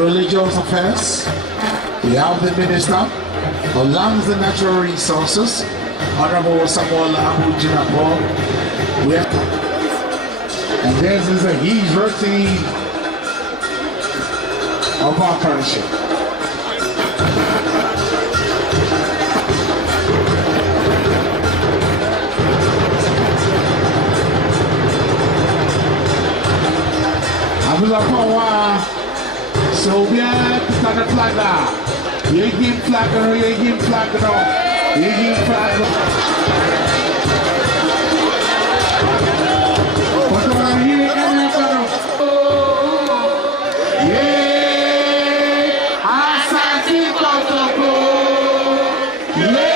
Religious affairs, we have the Minister for Lands and Natural Resources, Honorable Samuel Nyansapo. And this is a huge routine of operation. So we have to start the flag now. You ain't getting flag on, you ain't getting flag on. You ain't getting flag on. What's going on here? Yeah, Asantehene. Yeah.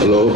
Hello.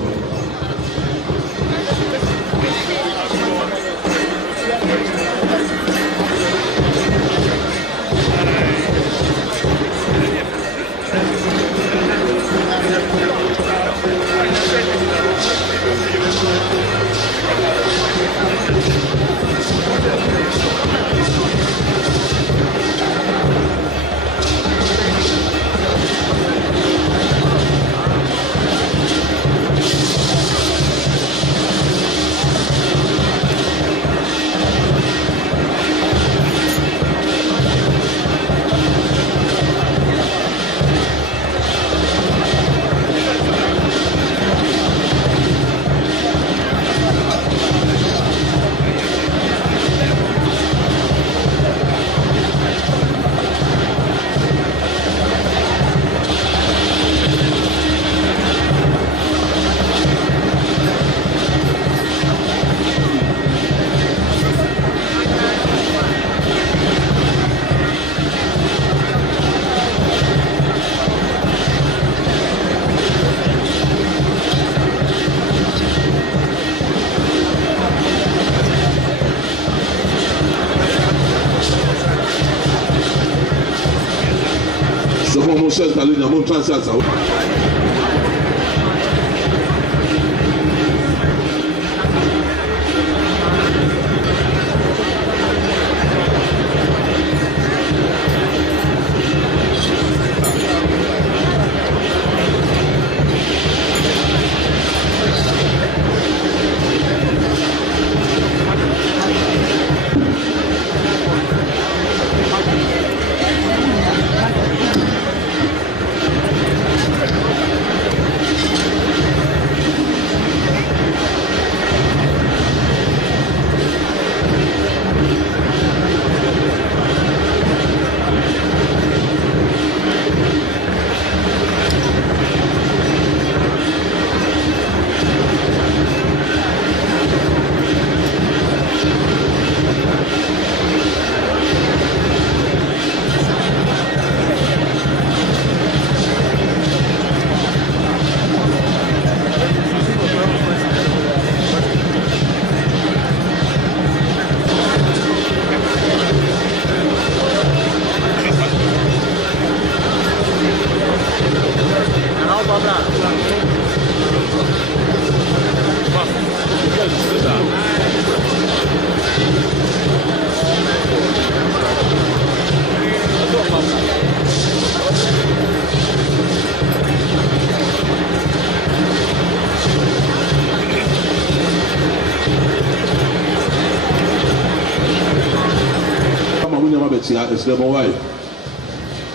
It's the wife.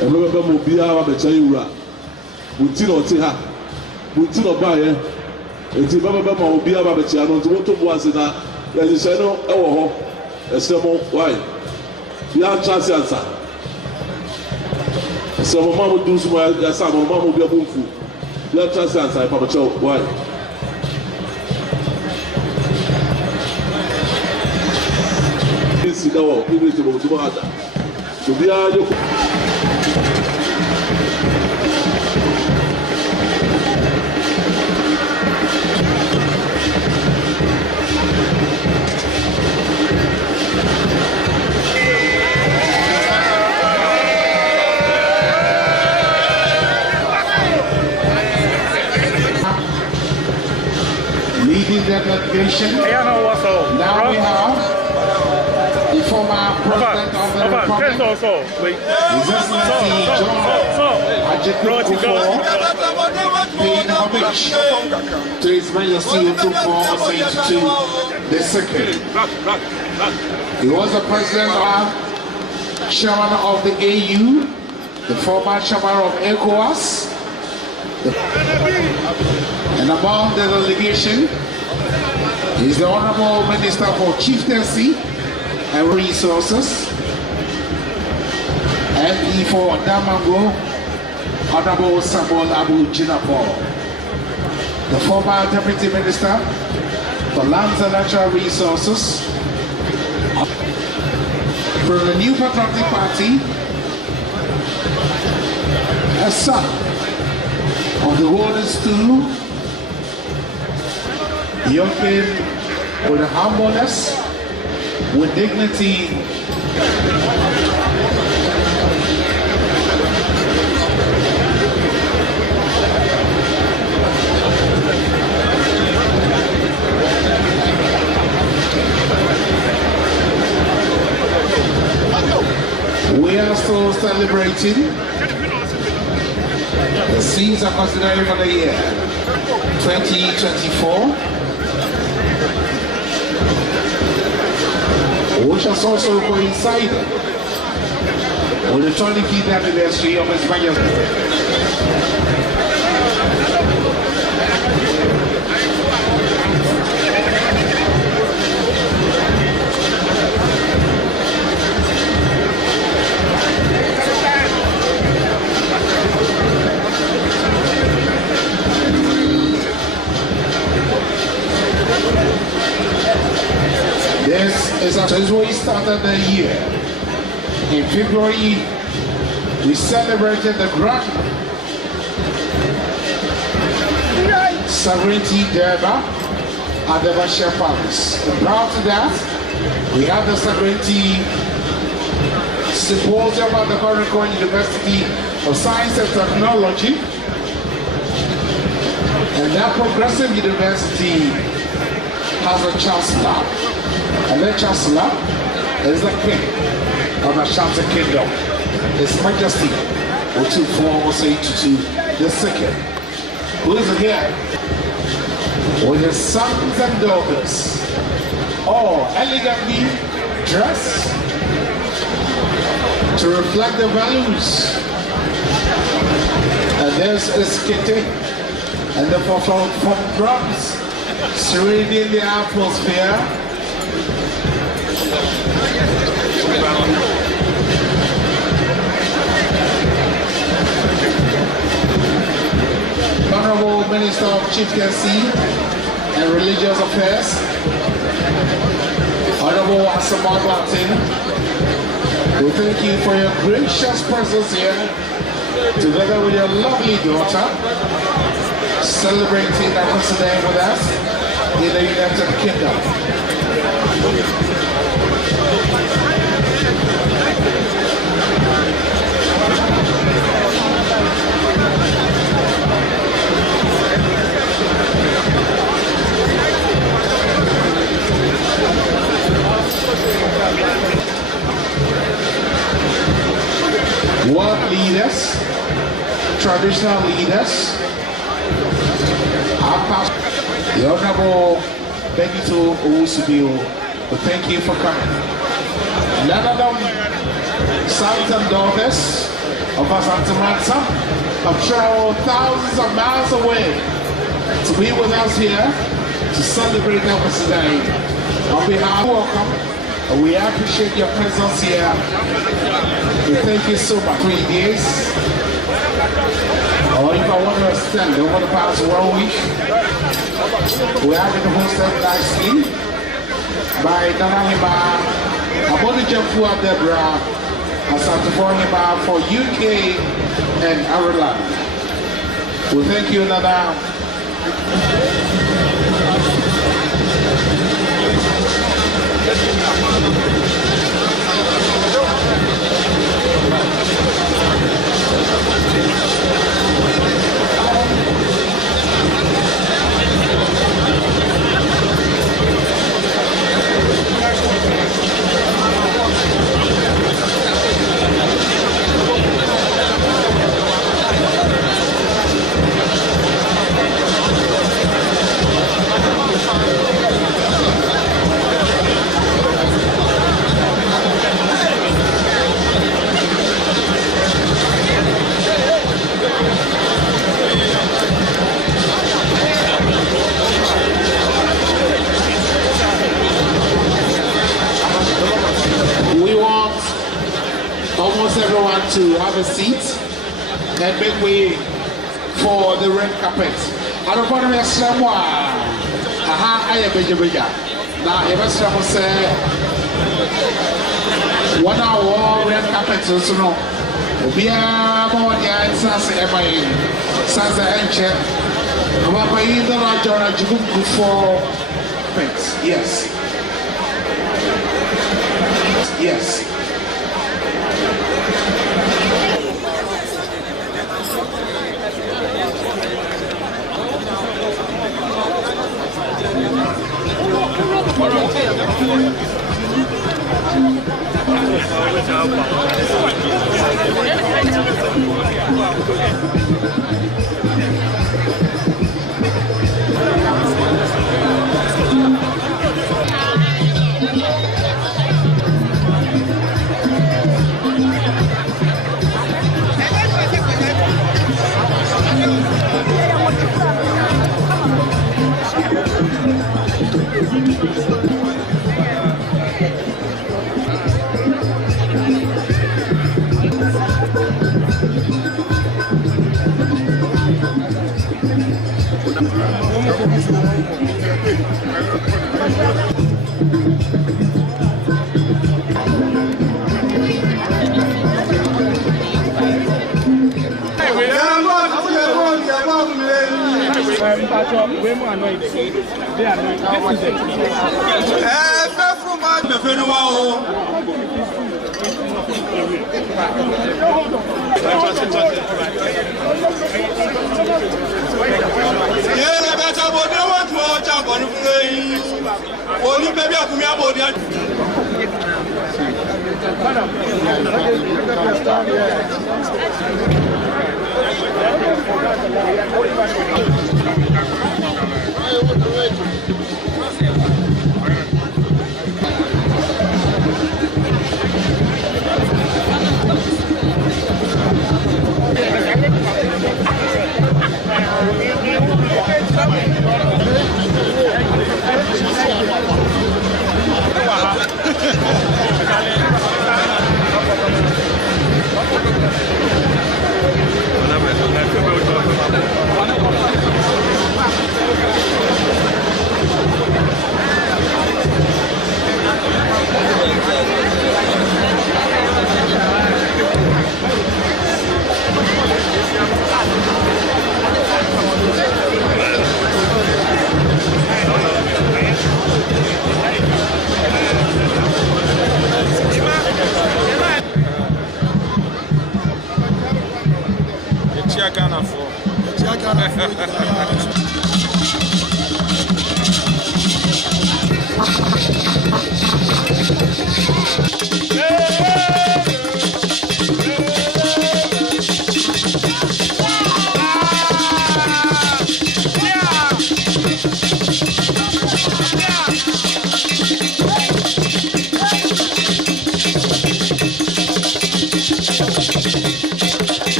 And remember, Mobia, the Chayura, Butino Tiha, Butino Baye, and Tibaba Mobia, the Chiano, to was in a Elisano, Ewo, a Semo, why? The chance answer. So, Mamma would do some, yes, I'm a mamma will be a boom food. The chance answer, Papa Chow, why? This is our English about the other. To be a leading the delegation. Now we have the former president of the Republic, His Excellency John Kuffuor, paying homage to His Majesty Otumfuo Osei the second. He was the president of chairman of the AU, the former chairman of ECOWAS, and among the delegation is the Honorable Minister for Chieftaincy and Resources, MP for Damango, Honorable Samuel Abu Jinapo, the former Deputy Minister for Lands and Natural Resources, from the New Patriotic Party, a son of the golden stool, young kid with a humbleness, with dignity, we are still celebrating the scenes of Akwasidae for the year 2024, which has also coincided with the 25th anniversary of His Majesty. This is as we started the year. In February, we celebrated the grand sovereignty Derba at the Bashir Palace. And prior to that, we had the sovereignty symposium at the Ghanaian University of Science and Technology. And that progressive university has a chancellor. And the chancellor is the king of the Ashanti Kingdom, His Majesty Otumfuo Osei Tutu II, who is here with his sons and daughters, all elegantly dressed to reflect the values. And there's this kitty and the from drums serenely in the atmosphere. Honorable Minister of Chieftaincy and Religious Affairs, Honorable Asamoah Martin, we thank you for your gracious presence here, together with your lovely daughter, celebrating Akwasidae with us in the United Kingdom. World leaders, traditional leaders, the Honorable Benito Owusu-Bio, we thank you for coming. None of them, sons and daughters of Asantehene, have traveled thousands of miles away to be with us here to celebrate Akwasidae. On behalf, welcome. We appreciate your presence here. We thank you so much. 3 days. Or if I want to extend over the past 1 week, we have been hosted nicely by Danahima Abonijefu Debra Asantehene for UK and Ireland. We thank you, Nana. have a seat and make way for the red carpet. I don't want to be someone. Aha, I am Beja. Now, if I say 1 hour red carpet, so no. We are more than Sansa Enche. About the Raja Kuffuor. Yes. Yes.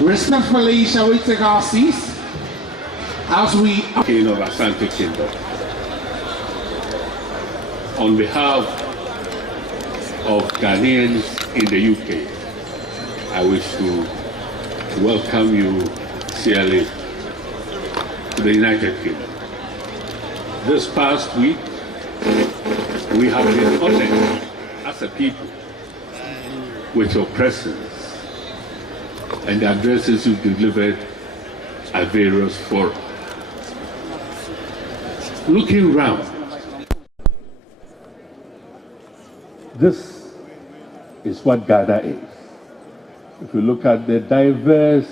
Respectfully, shall we take our seats as we King of Asante Kingdom. On behalf of Ghanaians in the UK, I wish to welcome you sincerely to the United Kingdom. This past week, we have been honored as a people with your presence and the addresses you delivered at various forums. Looking round, this is what Ghana is. If you look at the diverse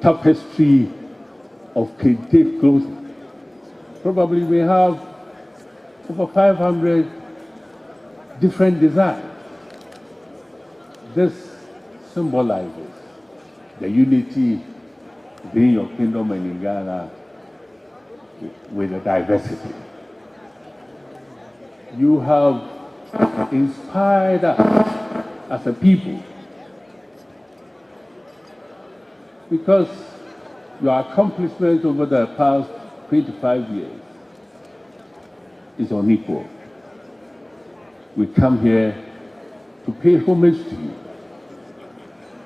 tapestry of Kente clothing, probably we have over 500 different designs. This symbolizes the unity within your kingdom and in Ghana with the diversity. You have inspired us as a people because your accomplishment over the past 25 years is unequal. We come here to pay homage to you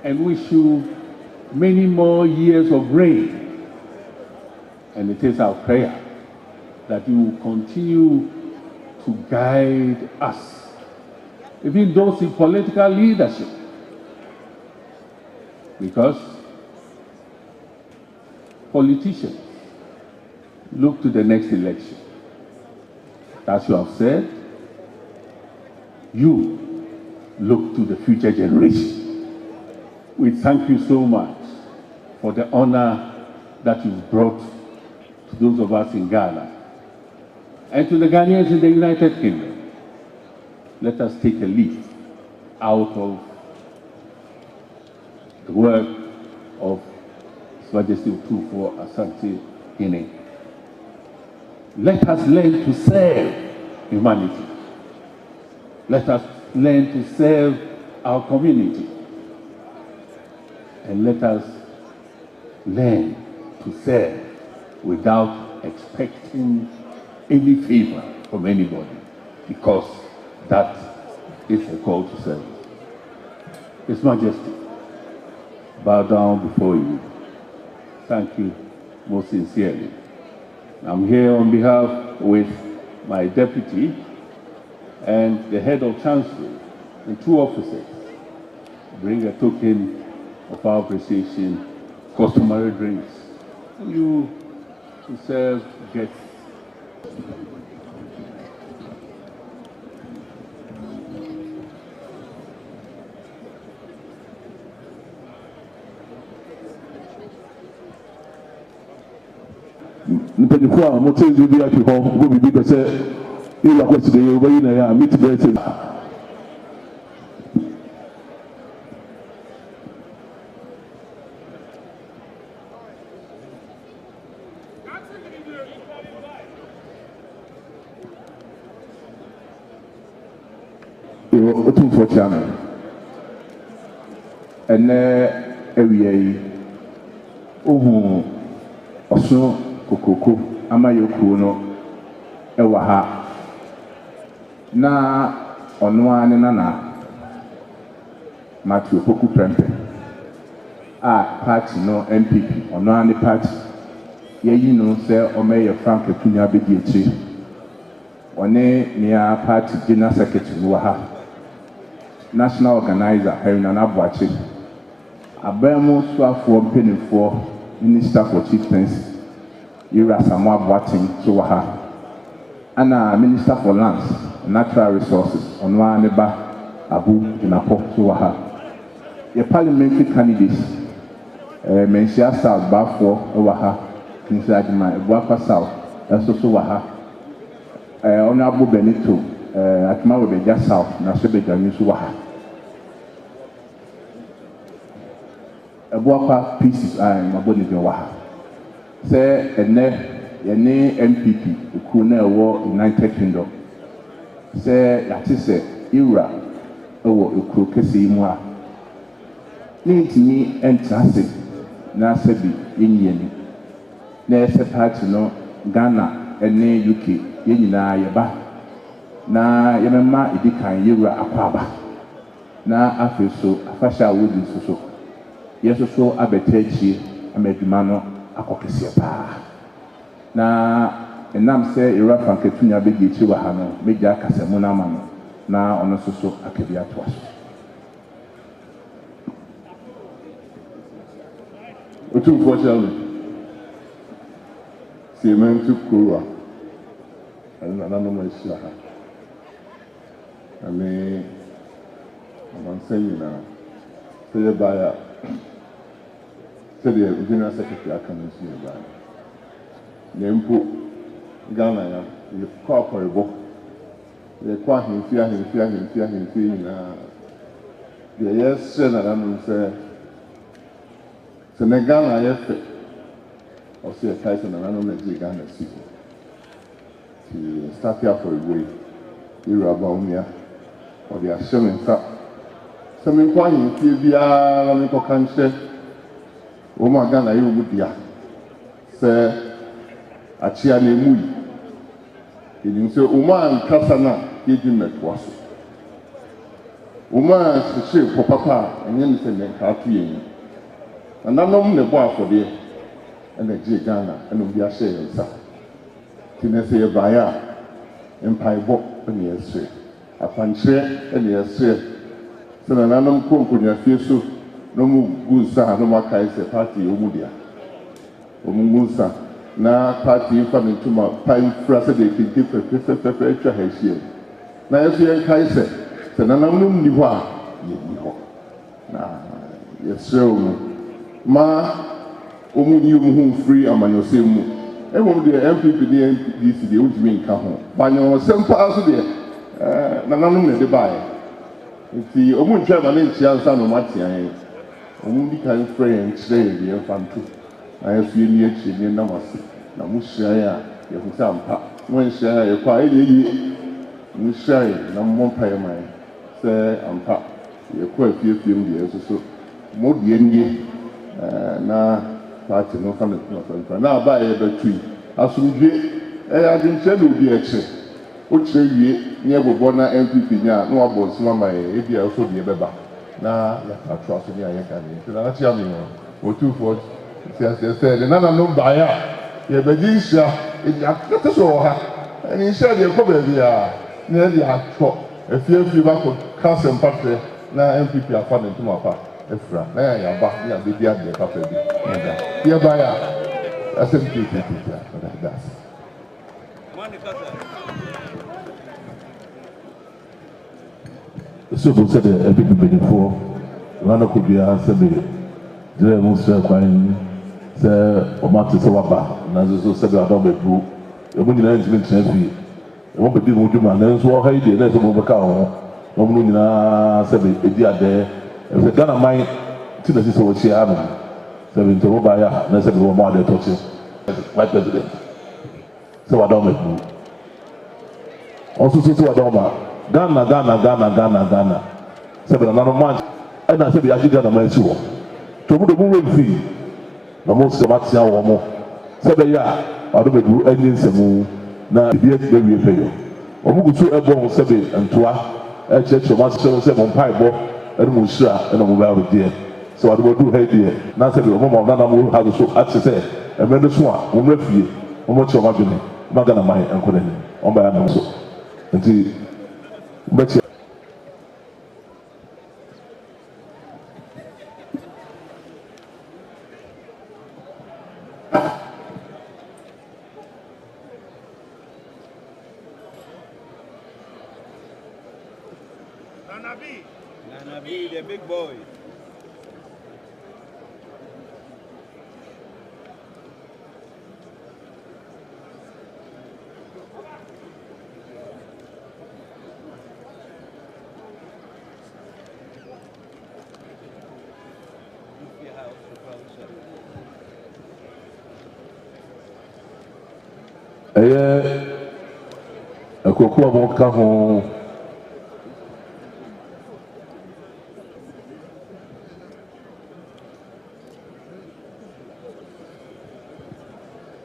and wish you many more years of reign. And it is our prayer that you will continue to guide us, even those in political leadership, because politicians look to the next election. As you have said, you look to the future generation. We thank you so much for the honor that you've brought to those of us in Ghana and to the Ghanaians in the United Kingdom. Let us take a leaf out of the work of His Majesty Otumfuo Asantehene. Let us learn to serve humanity. Let us learn to serve our community. And let us learn to serve without expecting any favor from anybody, because that is a call to service. His Majesty, bow down before you. Thank you most sincerely. I'm here on behalf with my deputy and the head of Chancellery and two officers. Bring a token of our appreciation, customary drinks. You to serve guests. Mpanyinfoɔ a wɔte nsuo bi ahwe hɔ wɔ biribi bɛ sɛ ɛwɔ Akwasidae wɔbɛyi na yɛ a meet birthday. Otumfuo channel ɛnɛ awia yi ohu ɔso kokoko ama yɛkuo no ɛwɔ ha na ɔno ara ne nana Matthew Poku Prempeh a party no MPP ɔno ara ne party yɛyi no sɛ ɔmɛyɛ Frank Akunya bɛdi akyire ɔne nea party general secretary wɔ ha national organizer Haruna Nabuachi Abamu Swafoɔ mpanimfoɔ Minister for Chieftaincy Yura Samoa Boating so wɔ ha ana Minister for Lands and Natural Resources ɔno ara ne ba Abu Inapo so wɔ ha yɛ parliamentary candidates Mensia South Bafoɔ wɔ ha Kinsley Adjuma Ebuakwa South ɛso so wɔ ha Honorable Benito Atuma Webeja South na so Bedwani so wɔ ha Ebuakwa pieces maboni de wɔ ha sɛ ɛnɛ yɛne MPP ekuo na ɛwɔ United Kingdom sɛ yɛate sɛ Ewura ɛwɔ ekuo kɛse yi mu a ne ntumi ɛntena ase na sɛbi yɛnyi yɛni na ɛsɛ party no Ghana ɛne UK yɛn nyinaa yɛba na yɛmɛma edi kan Ewura akɔ aba na afei so afasha wodi so yeso so abetechie amadwuma no akokese pa na enam se ira franketunya begi chi wa ha no meja kasemu na ama no na ono so akabi atwa so Otumfuo chale Simentu Kuffuor ana no mashia ha ame amansanyina sɛ baya sɛdeɛ General Secretary aka no nso yɛ baya na mpo Ghana ya yɛkɔ akɔrebɔ yɛkɔ ahemfie nyinaa deɛ yɛsrɛ nananom sɛ ne Ghana yɛfɛ ɔsɛ yɛkae sɛ nananom na gye Ghana si nti starte afɔrebɔ yi yɛwuraba womia ɔde ahyɛ me nsa sɛ menkɔ ahemfie biara na menkɔka nhyɛ wɔn a Ghana yɛ wɔn dea sɛ akyea na emu yi yɛnim sɛ wɔn a nkasa na yɛdi mmɛtoa so wɔn a hyehyɛ pɔ papa a ɛnyɛ ne sɛ nka ato yɛn yi nananom na ɛbɔ afɔdeɛ ɛna gye Ghana ɛna obi ahyɛ yɛn nsa ti na sɛ yɛbaeɛ a mpaebɔ ɛna yɛsrɛ akwankyerɛ ɛna yɛsrɛ sɛ nananom kɔ nkonnwafie so na ɔmo gu nsa a na ɔmo akae sɛ party yɛ ɔmo dea ɔmo gu nsa na party yi fa ne ntoma pan fura sɛ de kente fɛfɛɛfɛ atwa ha ahyia na yɛso yɛnkae sɛ nananom nni hɔ a yɛnni hɔ na yɛsrɛ ɔmo ma ɔmo yi ɔmo ho mfiri amanyɔsɛm mu ɛwɔm deɛ MPP ne NDC deɛ ɔntumi nka ho banyɔsɛm paa so deɛ nananom na ɛde baeɛ nti ɔmo ntwa ma ne nkyia nsa na ɔmo atea yɛn ɔmo di kan frɛ yɛn kyerɛ yɛn deɛ ɛfa nto na yɛso yɛn ni akyire ne nam ase na mo hyira yɛn a yɛho sɛ ampa mo nhyira yɛn a yɛkɔ a ɛyɛ yie mo hyira yɛn na mo mpaeɛ ma yɛn sɛ ampa yɛkɔ afiefie mu deɛ ɛso so mo deɛ nie na party no fa ne tuma na aba yɛ bɛtu yi asomdwe ɛyɛ adenkyerɛ na obi akyire wokyerɛ wie ne ɛbobɔ na MPP nya na wabɔ nsoma ma yɛ ebi a ɔso deɛ bɛba na yɛatoa so ne ayɛ ka ne nti na nakyia me no Otumfuo sɛ de nananom baeɛ a yɛbɛgye nhyira ɛdi akɛte so wɔ ha ɛne nhyira deɛ ɛkɔ baabi a na yɛde atɔ afiefie bakɔ ka asɛmpa trɛ na MPP afa ne ntoma pa afira na yɛaba ne abɛdi adeɛ papa bi ɛda yɛbaeɛ a asɛm tietietieti a ɔda das so said a big before Rana could be answered the Musa Quine, Sir Omati Sawaba, Nazo said I don't be blue. The money management heavy. It won't be doing with you, man. Then so I did let him overcome. No Muna said a dear there. If the Ghana mind to the sister was she having 7 to Robaya, and I said, more than touching my president. So I don't be blue. Also, so I don't. Ghana. Seven another month. And I said, I should get a man sure. To put the moving fee. The most of us are more. 7 years. I don't do any semu. Now, the year baby fail. Or who could a bone 7 and 2 a church of 177 pipe and Musha and a mobile dear. So I will do her dear. Now, said the woman, none of how to show access. And when the swan, whom refuse, how much of my business. Magana mind and couldn't. On by an so. Until but Nana B, the big boy. A cocoa won't come home.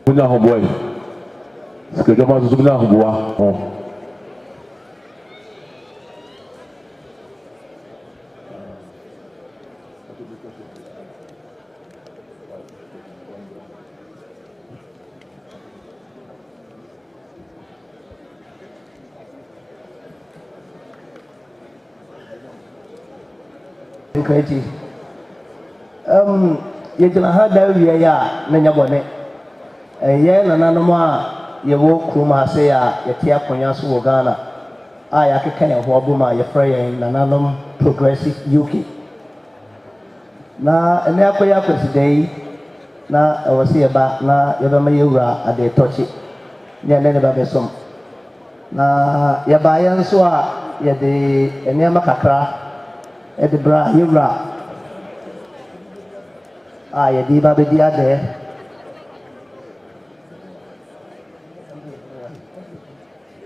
Now, boy, schedule to now. Crazy. You can have that ya Nanyabone. A year and another, you walk Kuma say, you tear Ponyasu Ghana. I can have Wabuma, your friend, and another progressive UK. Now, and Akwasidae, now I was here back now, Ebenezer at the touch it. Never now, your bayan swa, ya the Enemakakra. Edebra Yura Yadiba Bedia there.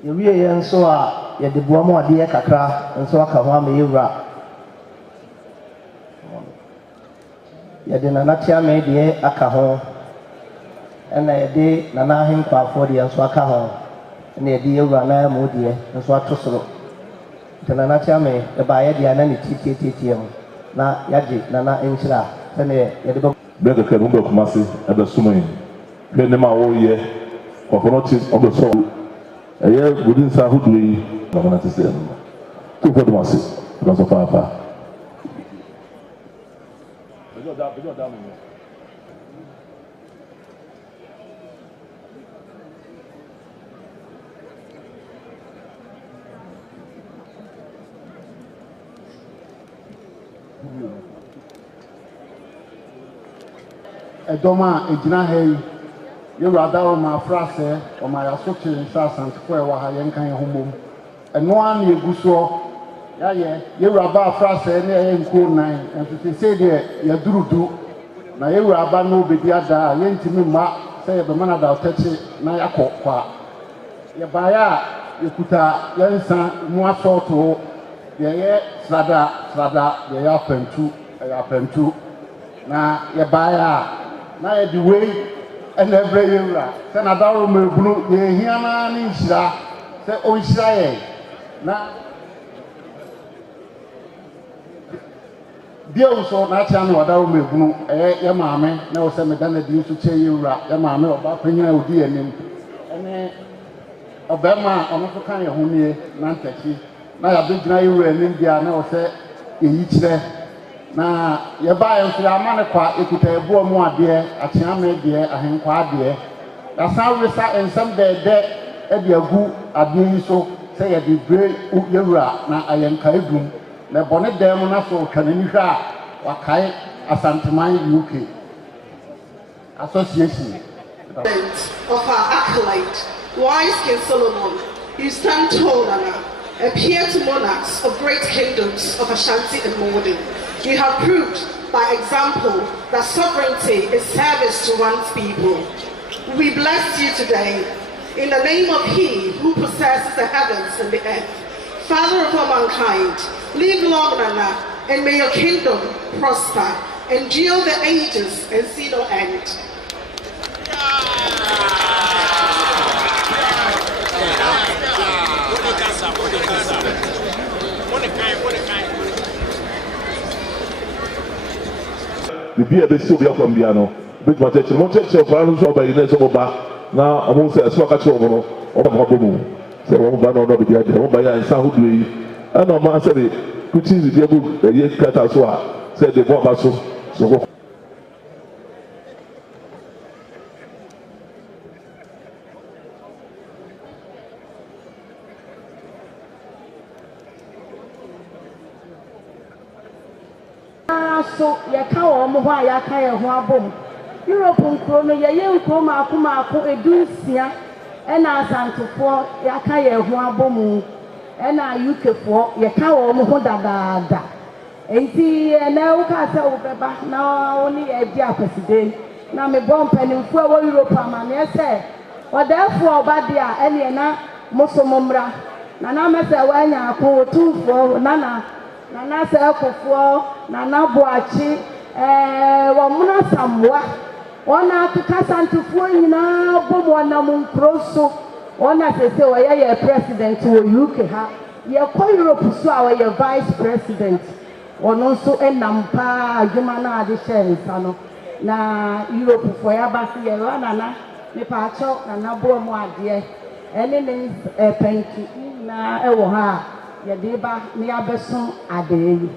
You really and so Yadibuamo dear Kakra and so Kawami Yura Yadinanatia made the Akaho and I did Nanahim for the Answakaho and the dear Rana Moody and so Tosoro. Tanachame, the buyer, the Anani TTM, na Yaji, Nana Inchla, Tane, Better can move up massive at the swimming. Then them all year, or notice of the soul. A year within Sahudri, Governor system. Two for the masses, because of Papa. Edoma ejina hey ye rada o ma frase o ma yasoche nsa Asantehene wa ha ye nkan homom eno an eguso ya ye raba frase ne ye nko nan enso se de ye durudu na ye raba no obedi ada ye ntimi ma se ye be mana da otachi na yakokwa ye baya ye kuta ye nsa mu asoto ye srada ye ya pentu na ye baya na ye the way and every year say na dawo me bunu ye hia na ni nhira say o nhira ye na dia so na cha na dawo me bunu ye maame na o say me dan na di so che yewura ye maame oba panyina odi anim ene obema ono so kan ye ho nie na ntachi na ya be gina yewura anim dia na o say eyi kire na ye ba ye so amane kwa ekuta ebu mu ade atia me de ahenkwa ade ya san resa ensam de e de agu ade yi so say ye de bre yewura na ayenka edum na bone dem na so kanani hwa wakai Asantehene UK Association of our accolade, wise King Solomon, you stand tall, Nana, appear to monarchs of great kingdoms of Ashanti and Morden. You have proved by example that sovereignty is service to one's people. We bless you today in the name of He who possesses the heavens and the earth. Father of all mankind, live long, Nana, and may your kingdom prosper, endure the ages and see no end. The beer they still be up on piano. Big protection. One church of Ireland over in the Oba. Now I'm going to say a swaka chovo or a hobo. So one by no be there. One by and South Way. And no man said it. Put in the book. The year cut as well. Said the Boba so. So ya kawo mo hwa ya ka ye ho abom Europe nkro no ye nkro maako edunsia na Asantehene ya ka ye ho abom na UK fo ye kawo mo ho dadaada enti na wo ka se wo beba na oni e di Akwasidae na me bom panimfo a wo Europe amane se odafo obadia ene na musomomra na me se wa nya ko Otumfuo Nana se Kuffuor, Nana Boachi, Wamuna Samwa, Ona Asantehene na bomo na munkroso, Ona se ye president wo UK ha, ye ko Europe so awe ye vice president. ɔno nso nam paa adwuma no a ade hyɛ nsa no na Europe foɔ yɛaba se yɛwɔ nana mepaakyɛw nana boa mu adeɛ ɛne ne pɛnti nyinaa ɛwɔ ha a yɛde ba ne yɛabɛso adeɛ yi.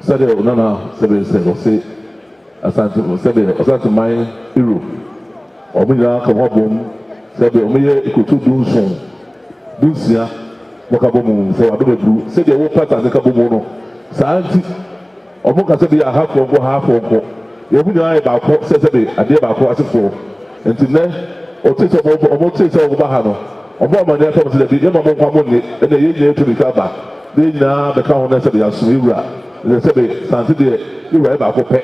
Sɛdeɛ ɔnana sɛbe sɛ ɔse asante man Europe ɔmo nyinaa ka ho abom sɛbe ɔmo yɛ ekoto dunsia wɔka bɔ mu sɛ wadɔ bɛduru sɛdeɛ ɛwɔ pattern ka bɔ mu no saa nti ɔmo ka sɛbe ahafoɔ nkɔ yɛn mu nyinaa yɛ baako sɛbe adeɛ baako asefoɔ nti nɛ ɔte sɛ ɔmo te sɛ ɔmo ba ha no ɔmo amanyɛ fɛn sɛ dɛbi yɛn ma mo nkwa mo nne ɛna yɛn nyinaa etu nika ba ne nyinaa bɛka ho na sɛbe yasom ewura ɛna sɛbe sante deɛ ewura yɛ baako pɛ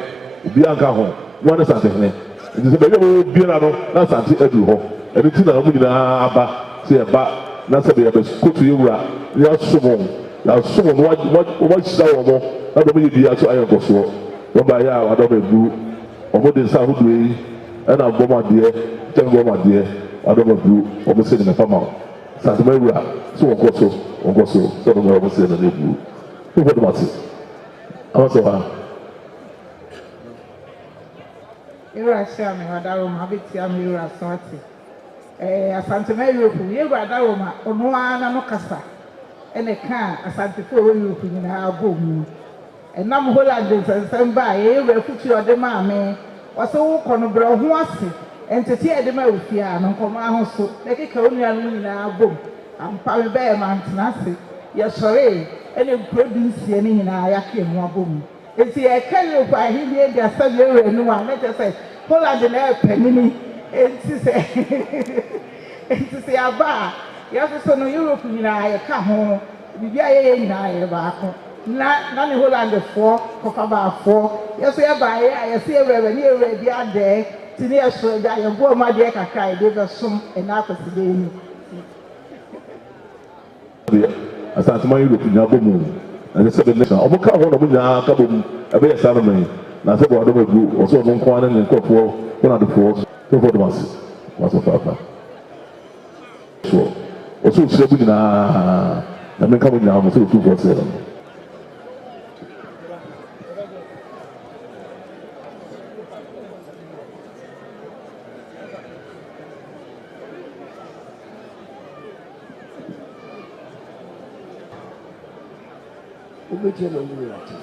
obiara nka ho wɔn ne Asantehene nti sɛ bɛyɛ wɔn biara no na Asante aduru hɔ ɛno ti na ɔmo nyinaa aba sɛ yɛba na sɛbe yɛbɛkoto ewura yɛasom no wɔahyira wɔn mo na dɔm yɛ bia so ayɛ nkɔsoɔ wɔn ba yɛ a wadɔm aduru ɔmo de nsa ahodoɔ yi ɛna bɔm adeɛ kyɛn bɔm adeɛ wadɔm aduru ɔmo sɛ ne fama Asantehene ewura so wɔn kɔ so sɛ ɔmo sɛ ne ne aduru ɛfɔ dɔm ase awɔsɛ hɔ a. Ewura hyia me wadaro ma betia me ewura sɔɔte Asantehene Europe yewura daro ma ɔno ara na no kasa ɛna ka Asantefo wɔ Europe nyinaa bɔ mu ɛnam Holland nsɛnsɛm ba yewura futu ɔde ma me wɔsɛ wo kɔ no brɛ ho ase ɛntete ɛde ma ofia no nkɔmɔ ahoso na keka onua no nyinaa bɔ mu ampa me bɛyɛ mantena ase yɛsɔre ɛna nkuro 9 ne nyinaa yɛaka mu abɔ mu eti ɛka Europe ahemie de asɛ yewura no a na kyerɛ sɛ Holland na ɛpɛnini enti sɛ aba yɛsoso no Europe nyinaa yɛka ho bibi a yɛyɛ nyinaa yɛ baako na ne Holland foɔ kɔfa baafoɔ yɛso yɛba yɛ a yɛsɛ yɛwura ne yɛwura bi adɛɛ ti ne yɛso da yɛboɔ mu adeɛ kakra yɛde bɛsom ɛna Akwasidae ni Asantehene Europe nyinaa bɔ mu ɛne sɛ bɛnɛ ɔmo ka ho na ɔmo nyinaa ka bɔ mu ɛbɛyɛ saa no mɛn na sɛ bɔ adɔm aduru ɔsɛ ɔno nko ara ne nkɔfoɔ wɔn adefoɔ so fɔ dɔm ase wɔasɔ paapa soɔ ɔsɛ ohyira bu nyinaa na menka mo nyinaa mo sɛ Otumfuo sɛ no Obetia na mu yati.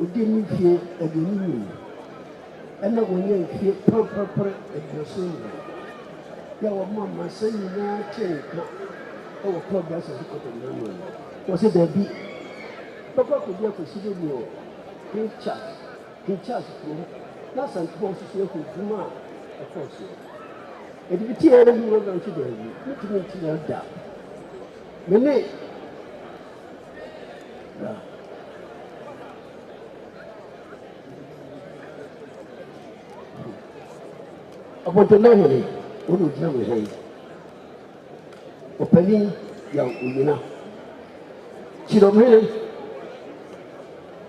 Odi ni fie aduonu ni. Ɛna wɔnyɛ fie pɔpɔpɔ aduoso ni. Ya wɔ mama sɛ nyinaa kyɛnka ɛwɔ club ya sɛ kɔtɔ na mu. Wɔsɛ dabi. Papa ko bi Akwasidae bi wɔ King Charles ko. Na Asantefo nso so yɛ dwuma a ɛkɔ so. Ɛde bi tie ɛrɛ bi wɔ nti dabi. Ntumi nti na da. Mene Asantehene wọ́n gyina wọ̀ hẹ́ ọ̀pẹ̀lẹ̀ yà òyìnbá kyerɛmhene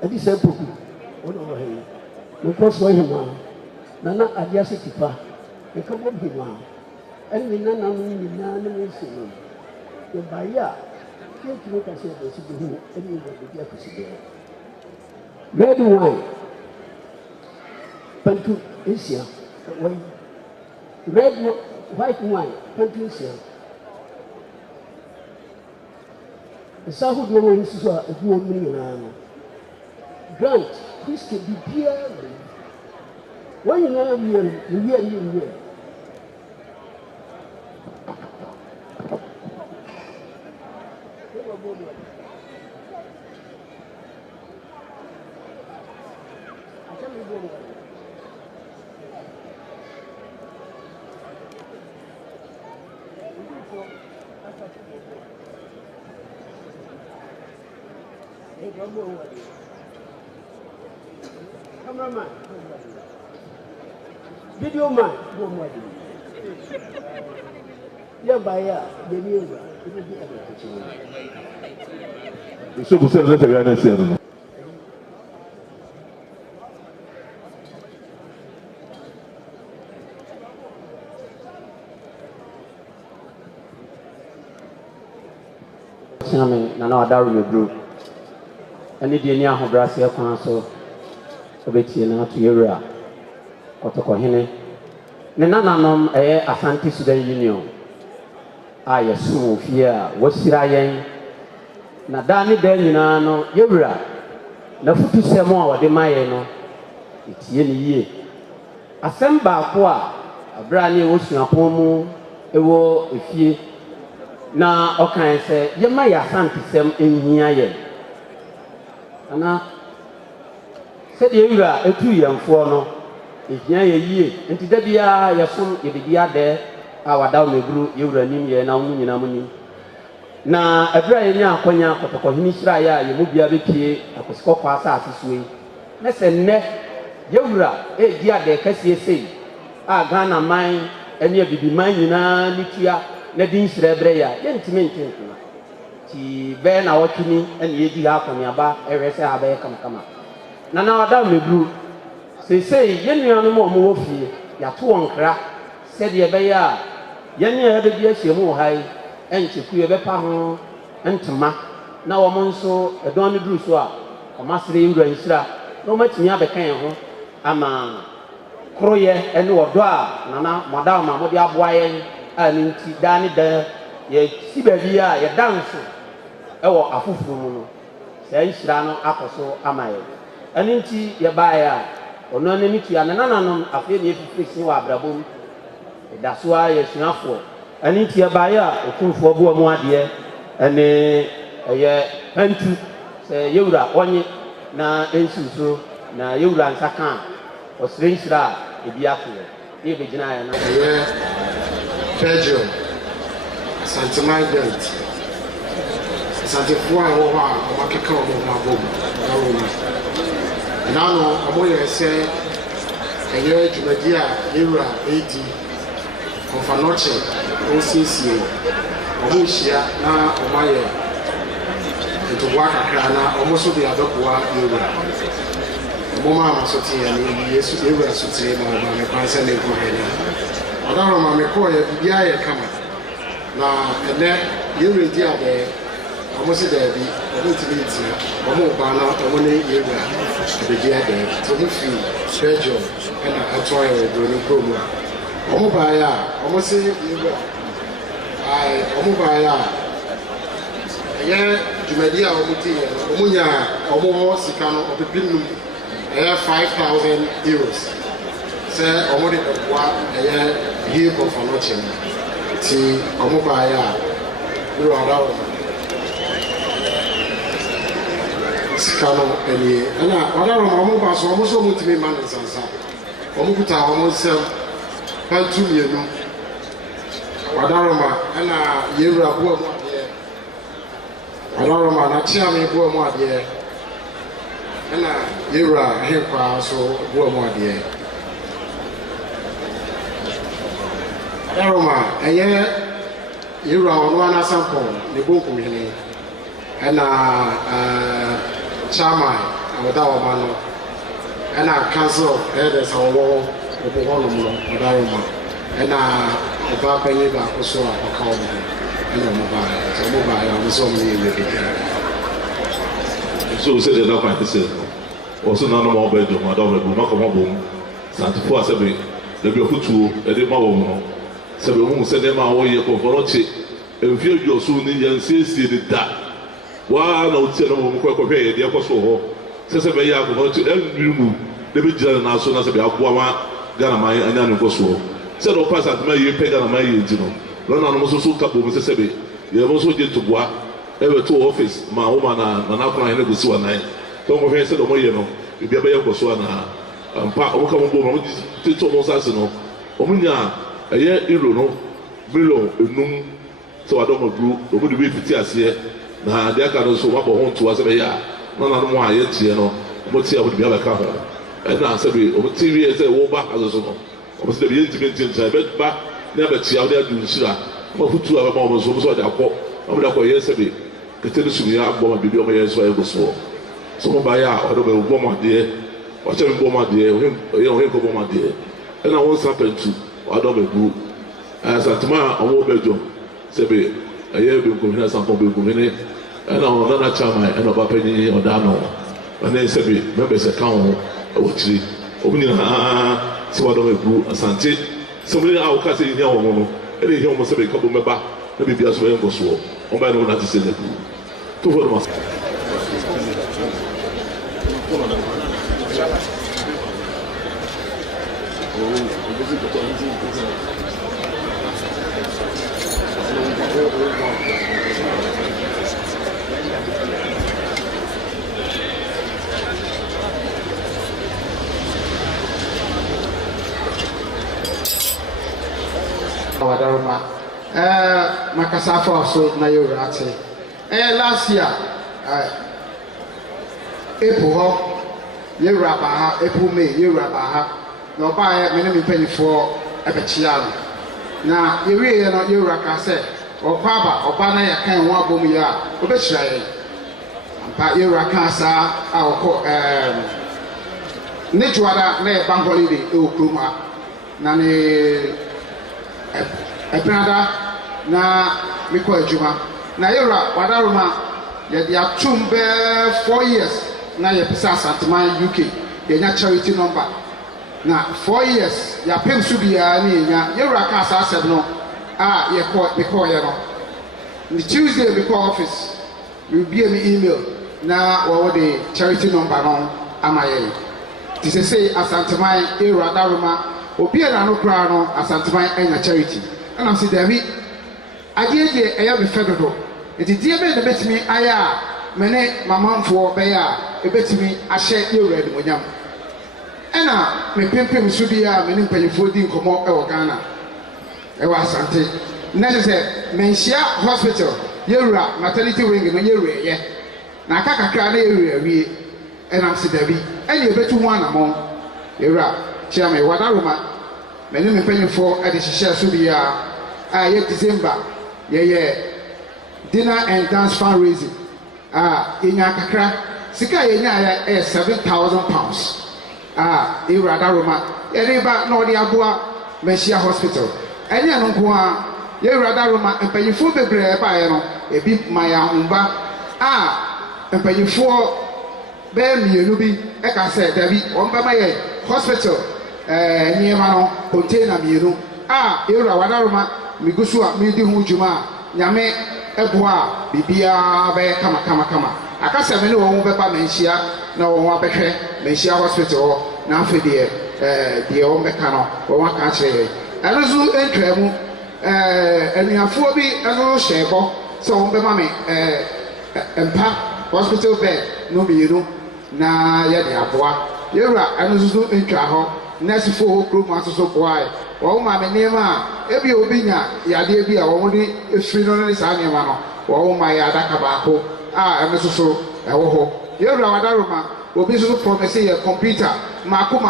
ɛde sɛ poku wọ́n wọ̀ hẹ́ nǹkan sọ yìí mọ́ nana adeɛ ase tipa nǹkan bọ́ bi mọ́ ɛnni nana no nyinaa ne mo nsi no yɛ baayi a yɛntumi kasa yɛ bɛsi bi hu ɛne yɛ baabi Akwasidae red wine pantu esia wɔyi. White wine, country sale. The South Woman is a woman. Grant, whiskey, be beer. When you know you Cameraman, video man, yeah, buyer, the new one. You should say that again. Nana Adaru Mebru. Any Denia Hobrasia Council, Obetina to Ura, Otokohene. Nenanum a Asantehene Union. I assume fear, what Sirayan Nadani Denino, Ura. Na futu semo wa de maye no etie ne yie asemba ko a abrane wo suapon mu ewo efie na okan se ye ma ya santesem enhia ye ana se de ewura etu yemfo no ehia ye yie enti da bia yesom ye bia de a wadaw mebru yewura nim ye na wo nyina mu nim na abira ye nya akonya kotokohini hira ya ye mu bia bepie akosikọ kwa asa asisuwe na se nne yewura di ade kase sei a Ghana man ene abibi man nyina nitua na din hira bre ya ye ntime ntentena ti be na wotuni ene ye di ha akonya ba ewese ha be kama na wada mebru sei ye nuanu mo wo fie ya to wonkra se de be ya ye ne be bi ahiemu hai enchiku ye bepa ho ntema na wo monso edon ne duru so a omasere yura nhira no matimi abekan ho ama kroye ene wodo a nana madam ma modi aboaye ani nti dani da ye sibabi a ye dance ewo afufuru mu no se nhira no akoso amaye ani nti ye bae a ono ne mitua nananom afi ne fifisi wa abrabom edaso a ye suafo ani ti abaya Otumfuo bo mu ade ene eye pantu se yewura onye na ensuso na yewura nsaka osire nsira ebi afo e be gina ya na eye Belgium Asantehene Asantehene wo ho a makeka wo ma bom na wo ni na no amoye se eye djumadi a yewura edi Confanoche, OCCA, Omushia, na Omaye, to Wakakana, almost the other Boa, Moma Soti, and yes, you were Soti, my concern in Korea. Adaro Mamekoya, Bia Kama. Now, and then you read the other, almost there be a little bit, Omobana, Omone, the Dia there, to the free, schedule, and a toy of the program. Omubaya, almost say I Omubaya. Yeah, Jumedia Omuti, Omunya, Omo Sikano of the Pinum, 5,000 euros. Say Omodi a year here for Fanochen. See Omubaya, you are out. Sikano, and I Omubas almost to me man and Sansa. Omukuta almost. Pantu mienu wadaroma ana yewura bo mu ade wadaroma na chiame bo mu ade ana yewura hekwa so bo mu ade wadaroma eye yewura ono ana sample ne bonku hene ana chama awadawa mano ana council elders awo Obohono Odaroma and a penny back or so a call and a mobile, so many. So said the Lord to say, also none more bedroom, I don't know, Macombo, Santa Fua Sabi, the Bihutu, a Demao, Sabi, said them our way for Forochi, and fear your soon Indian says did that. Why no tell them Quaco, the Apostle, says a Baya, to remove the Vigilant as soon as a Biaquama. Ghana my and then Kuffuor. Said or pass at my Ghana my run on also so couple Mr. Sebi. You have also get to Bois, ever to office, my woman and Appiah and Ebenezer night. Don't go said Omoyeno, you be a bear for Swana, and Pat Okamo, which is almost as no. Omunya, a year no, below, noon, so I don't agree, the would be 50 years here. Now, there can also up home to us every year. None of them are yet, you know, what's here would be other cover. And I said, TV as a war back as a song. Almost the intimate I bet back, never see out there doing Shira. But for 2 hours, almost what I call, I'm like, yesterday, continues to be out, bomb, and be over here, so I was so. Someone by out, or the bomb, dear, or telling bomb, dear, him, bomb, dear. And I won't happen to, I don't be good. As at tomorrow, I won't be John. Sebi, a year been coming as some people coming in. ɛna ɔnana chairman ɛna ɔba panyin ɔda no ɛna sɛbi members ɛka ho ɛwɔ akyire ɔmo nyinaa sɛ wadɔm egu asante sɛmuli a ɔka sɛ yihia wɔn no ɛna yihia wɔn sɛ bɛka bɔ mɛba na biribi aso ɛyɛ nkɔsoɔ ɔmo ayɛ no wɔn ate sɛ n'egu Tutu no ma. Wadaruma makasa for so na yorate last year April ho yoraba ha April May yoraba ha na oba me ne mpanyifo ebechia na yewie no yoraka se okwa oba na yakan ho abom ya obechira ye ampa yoraka sa a okọ ne juada na bank holiday e okroma na ne Ebenezer na miko ejuma na yura wadaruma ye dia tumbe 4 years na ye pesa Asantehene UK ye nya charity number na 4 years ya pem su bia na ye nya yura ka sa asem no ye ko miko ye no the Tuesday miko office you be me email na what the charity number no amaye ti say Asantehene yura wadaruma obi na no kra no Asantehene enya charity and I'm saying David adie eya be fedodo enti die be de betimi aya mene mamanfo be ya e betimi ahye yewura de monyam ena me pempem so bia mene mpanyifo di nkomo e wo Ghana e wa Asante na se menhia hospital yewura maternity wing no yewura ye na akakakra na yewura wie ena I'm saying David ene e betu ho anamon yewura chia me wadaruma many mpanyifo e de hihye so bia ye December ye dinner and dance fundraising inya kakra sika ye nya ye 7,000 pounds e rada roma ye riba na odi aboa Menhia hospital enya no nko a ye rada roma mpanyifo bebre ba ye no ebi maya humba mpanyifo be mienu bi e ka se dabi on ba maye hospital nyema no container mienu ewura wadaruma migusu a midi hu juma nyame eboa bibia be kama akasa me ne wo be ba Menhia na wo abehwe Menhia hospital na afede de wo meka no wo aka kire enuzu entwamu enuafo bi eno hyebo so wo be ma me empa hospital bed no bienu na ye de aboa yewura enuzu entwa ho nurse for group asoso boy wo ma me nema ebi obinya yade bi a wo de efiri no ne sa nema no wo ma ya adaka baako emesoso ewo ho yewura wadaruma obi so promise ye computer maako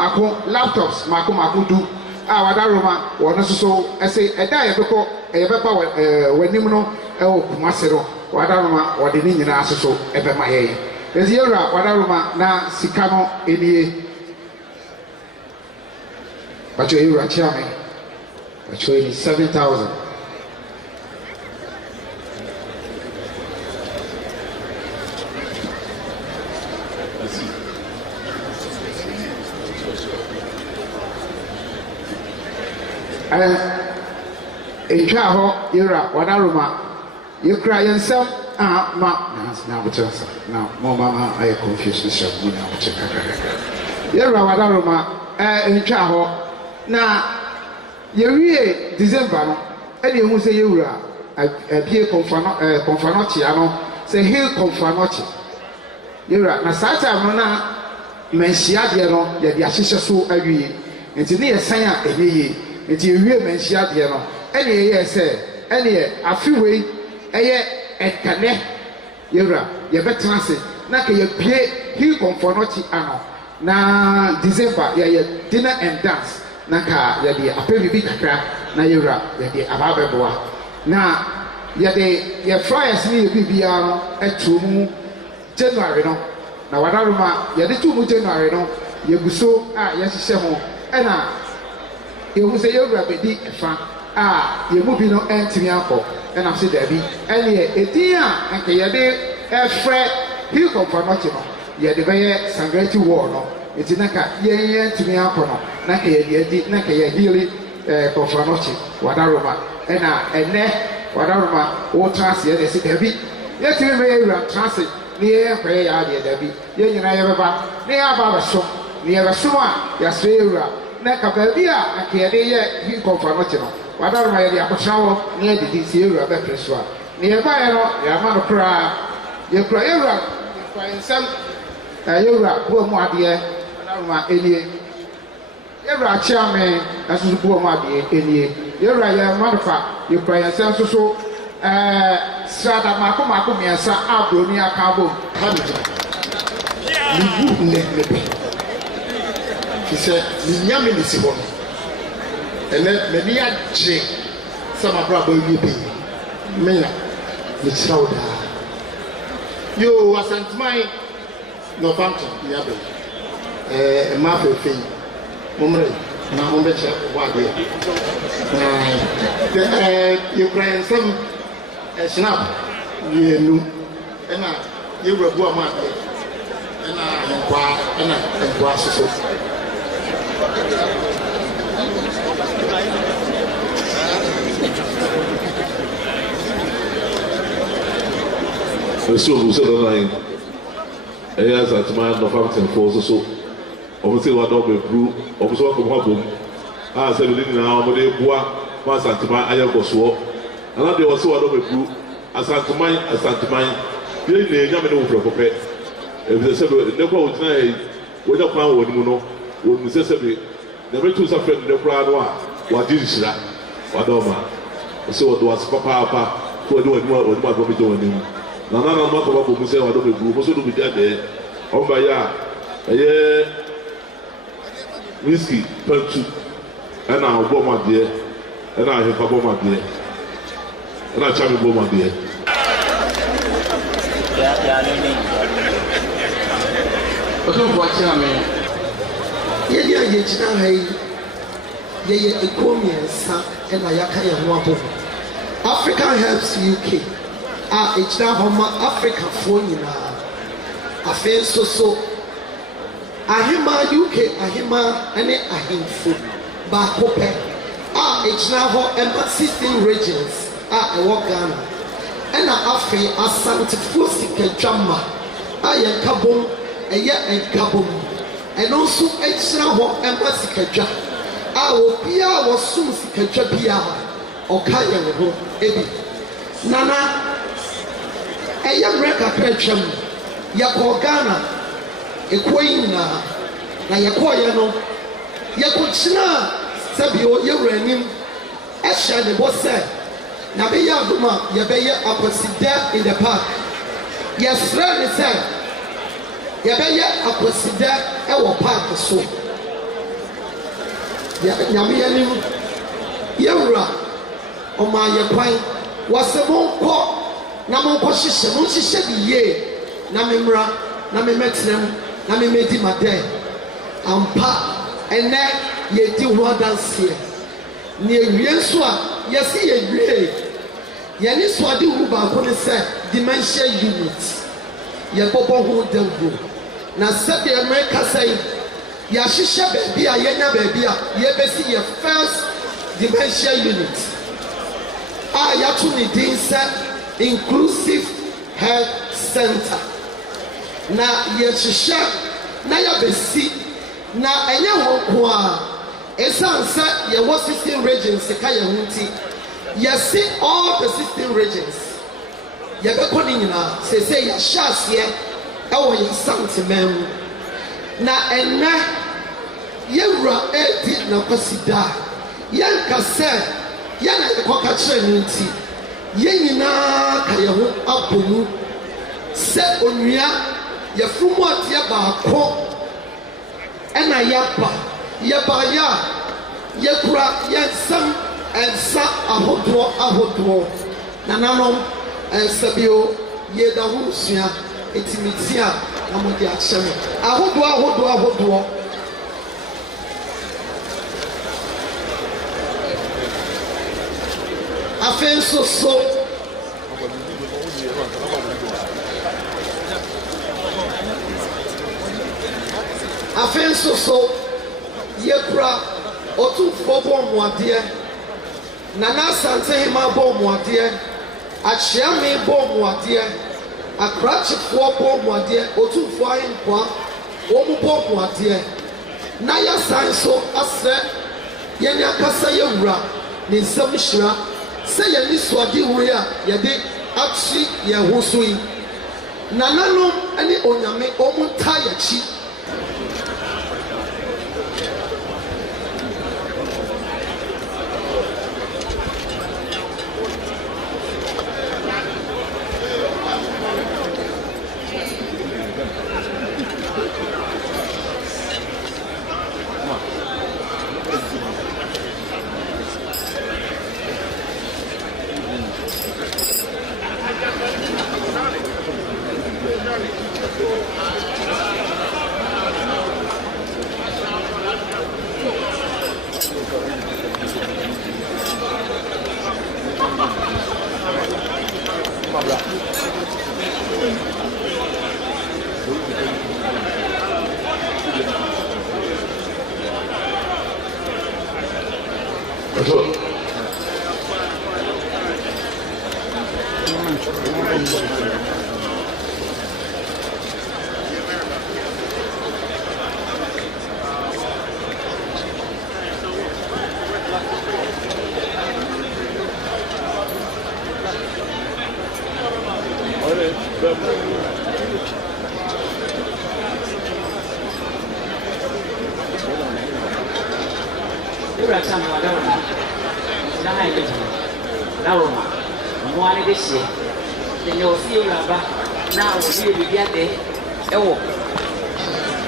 laptops maako du wadaruma wo no so ese eda ye beko ye bepa wanim no ewo kumase no wadaruma wo de ni nyina asoso ebe ma ye ezi yewura wadaruma na sika no enie but you are chairman. But you need 7,000. In Traho, you're up. What aroma? You cry yourself. Now, Mama, I confuse myself. You're what aroma? In Traho. Na yewie December no e de hu se yewura apie konfanochi ano se hill konfanochi yewura na sata no na Menhia de no ye de ahyehye so awie enti ne ye san a eheye enti yewie Menhia de no e ne ye se e ne afiwei eye ekane yewura ye betena se na ke ye pie hill konfanochi ano na December ye dinner and dance naka yɛde apɛ bibi kakra na yɛwura yɛde ababɛboa na yɛde yɛ flyers ne yɛ bibia no ɛto mu January no na wadaruma yɛde to mu January no yɛgu so a yɛhyehyɛ ho ɛna yɛhu sɛ yɛwura bɛdi ɛfa yɛmu bi no ɛntimi akɔ ɛna sɛ dabi ɛneɛ ɛdin a nka yɛde ɛfrɛ hilltop anɔkye no yɛde bɛyɛ sangrati wall no eti naka yɛn tumi akɔ no naka yɛde adi naka yɛ hili kɔfra anɔkye wadaroma ɛna ɛnɛ wadaroma wɔtena ase yɛ ɛsi dabi yɛtumi bɛyɛ ewura tena ase ne yɛyɛ nkɔyɛ yɛ adeɛ dabi yɛn nyinaa yɛbɛba ne yɛ aba abɛsom ne yɛbɛsom a yɛasrɛ ewura na ka baabi a naka yɛde yɛ hilltop anɔkye no wadaroma yɛde akɔhyɛ wɔ ne yɛdidi si ewura bɛpere so a ne yɛbaeɛ no yɛama no koraa yɛkura ewura yɛkura nsɛm yɛwura buo mu adeɛ wadaroma enie yɛwura akyeame ɛsoso buo mu adeɛ enie yɛwura yɛn mmadfa yɛkura yɛn nsɛm nso so srada mako mmiɛnsa a buroni aka abom ha ne gyina ne wu nnɛ ne pɛ fi sɛ ne nyame ne si hɔ no ɛnɛ m'ani agye sɛ mabrabɔ awie pɛi menya mekyerɛ wo daa yoo asanteman Northampton yabe ma fefe momre na mo beche wade Ukraine some snap yenu na yewrabu amade na nkwa soso so who said online as at man Northampton force so obviously what do be brew obviously what come home ah say we na omode bua ma Asantehene ayagoso and they also what do be brew Asantehene ye ne nyame no wofre popɛ e be say ne kwa otina e wo ja kwan wo ni mu no wo mu se be na be tu sa friend ne kura no a wa di shira wa do ma so wo do as papa ko do wo ma go be do ni na ma ko ba ko mu se wa do be brew mo so do be jade o ba ya eye whisky pantu ana obo ma de ana ahefa bo ma de ana chami bo ma de Otumfuo kyerɛ yɛde a yɛgyina ha yi yɛyɛ ekuo mmiɛnsa ɛna yɛaka yɛn ho abɔ African Helps UK a ɛgyina hɔ ma Africafoɔ nyinaa afei nso so ahema UK ahema ne ahemfo baako pɛ a ɛgyina hɔ ɛma 16 regions a ɛwɔ Ghana ɛna afei Asantehene sikadwama a yɛnka bom ɛyɛ nkabom ɛno nso ɛgyina hɔ ɛma sikadwa a obiara wɔsom sikadwa biara ɔka yɛn ho ebi nana ɛyɛ mmerɛ kakra twam yɛkɔɔ Ghana ekuo yi nyinaa na yɛkɔɔyɛ no yɛkɔgyina sɛbio yɛwura anim ɛhyɛ ne bɔ sɛ na bɛyɛ adom a yɛbɛyɛ Akwasidae in the park yɛsrɛ ne sɛ yɛbɛyɛ Akwasidae ɛwɔ park so nyame yɛnim yɛwura ɔmaa yɛ kwan wɔsɛ monkɔ na monkɔhyehyɛ monhyehyɛ de yie na memmra na memmɛtena mu na memmɛdi madɛn ampa ɛnɛ yɛdi ho adanseɛ ne ewie nso a yɛsi yɛwie yɛne so ade wu baako ne sɛ dementia unit yɛbɔbɔ ho dawuro na sɛdeɛ mmerɛka sɛ yɛahyehyɛ baabi a yɛnya baabi a yɛbɛsi yɛ first dementia unit a yɛato ne din sɛ inclusive health center na yɛhyehyɛ na yɛbɛsi na ɛnyɛ wɔn ko a ɛsiane sɛ yɛwɔ 16 regions ka yɛn ho nti yɛsi all the 16 regions yɛbɛkɔ ne nyinaa sese yɛahyɛ aseɛ ɛwɔ yɛn Asantehene mu na ɛnɛ yɛwura ɛɛdi n'Akwasidae yɛnka sɛ yɛna yɛkɔka kyerɛ no nti yɛn nyinaa ka yɛn ho abɔ mu sɛ onua yɛfunu mu adeɛ baako ɛna yɛbaeɛ a yɛkura yɛnsɛm ɛnsa ahodoɔ nananom ɛnsɛbio yɛda ho nsua etimiti a na mode akyɛ me ahodoɔ afei nso so afei nso so yɛkura Otumfuo bɔ mmuadeɛ Nana Asantehene bɔ mmuadeɛ Ahyiame bɔ mmuadeɛ Akrakyefoɔ bɔ mmuadeɛ Otumfuo ahenkwa wɔn bɔ mmuadeɛ na yɛsan so asrɛ yɛn akasa yɛwura ne nsɛm hyira sɛ yɛn ni soade wuri a yɛde akyi yɛn ho so yi nananom ne onyame wɔn ntaa yɛkyi.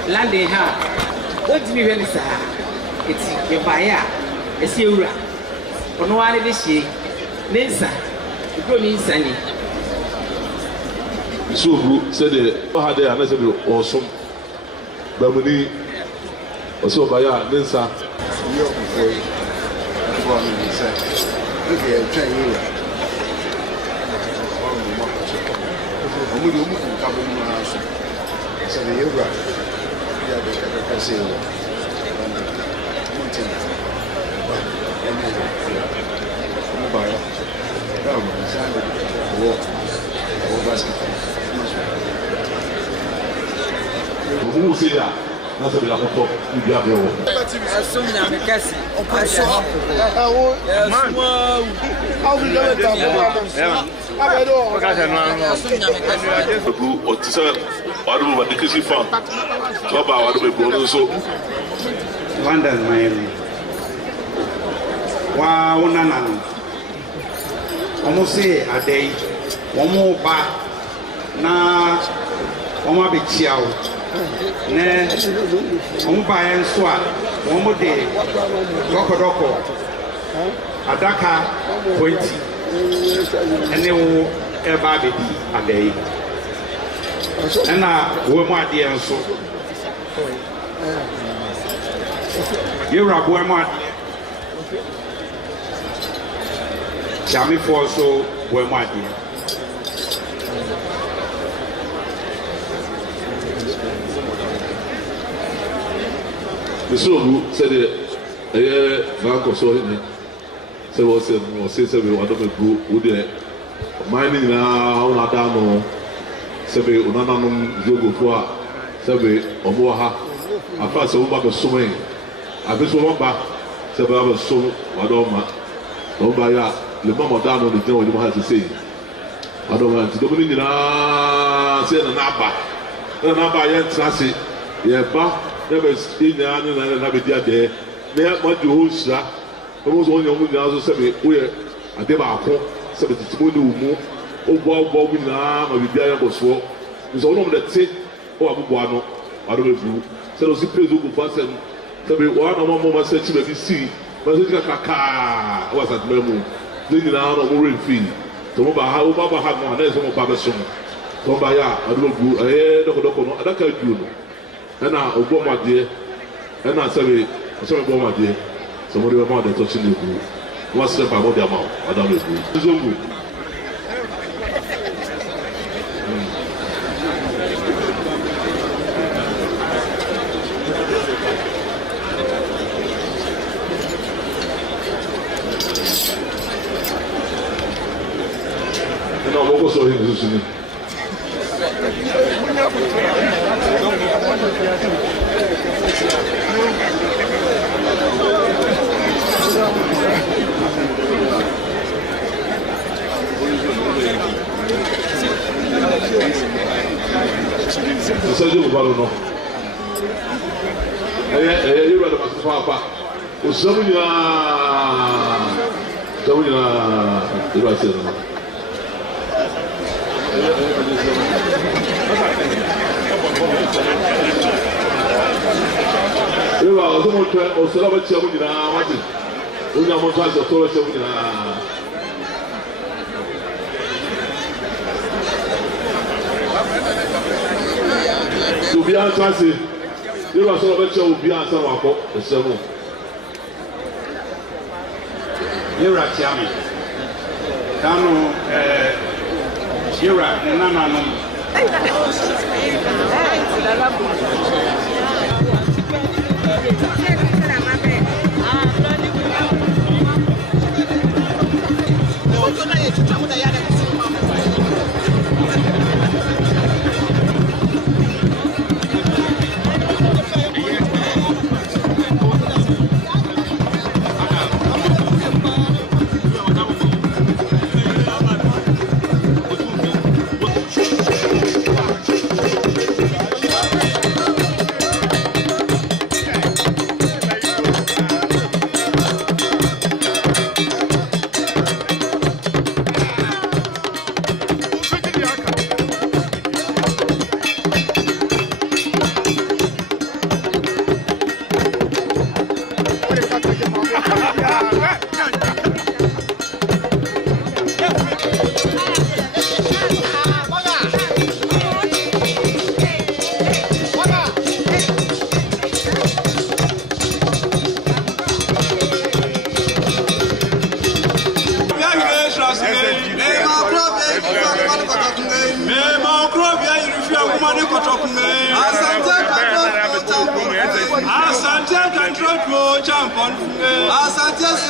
Landing ha, what do you really say? It's your buyer, it's your rat. On one of this year, Nisa, you go in Sunny. So, said the Hade and I said, awesome. Bamuni, also by Nisa. You're before you said, look at 10 years. I'm going to come in my house. I said, you're right. Yeah, they say, who say that? That's a bit of a talk. You got your own. Wadu wa dikisi fan. Baba wadu be bono so. London Miami. Wa onana. Omo se adai. Omo ba na omo be chiao. Ne omo ba en so a omo de doko adaka 20. Ene wo e ba be di adai. Ena wo mu ade enso yewra bo mu ade chami fo so wo mu ade Misobu said Franco so ni se wo se be wa do me bu wo de mining na ona da no sebe unananum zogofo a sebe omo ha afa se wo ba be somen afi so wo ba sebe ba so wa do ma no ba ya le mama da no de je wo ni ha se sei wa do ma ti do ni na se na ba ye trase ye ba ye be nya na be dia de ne ma ju ho sra o zo onye mu na so sebe wo ye ade ba akọ sebe ti mo ni umu ogbo mi na ma bi dia go so nso wonom de te o abubo ano ado be bu se no si prezo go fasem se be wa na mo ma se chi be bi si ma se ka kaka wa sa tme mu de ni na no mo refi to mo ba ha o ba ha mo na so mo ba be so to ba ya ado bu doko no adaka ju no na ogbo ma de na se be bo ma de so mo de ma de to chi ni bu wa se ba mo de ma ado be bu zongu me. Você viu o barulho não? Eu vou dar uma sopa. O Samuel, ele vai ser não. Eu vou mostrar o celular de Samuel na mãe. Eu vou mostrar o celular de Samuel na. To be answered, you are so much of be answered. The seven. You are Tiami. Tano, you are Nana. Asantehene,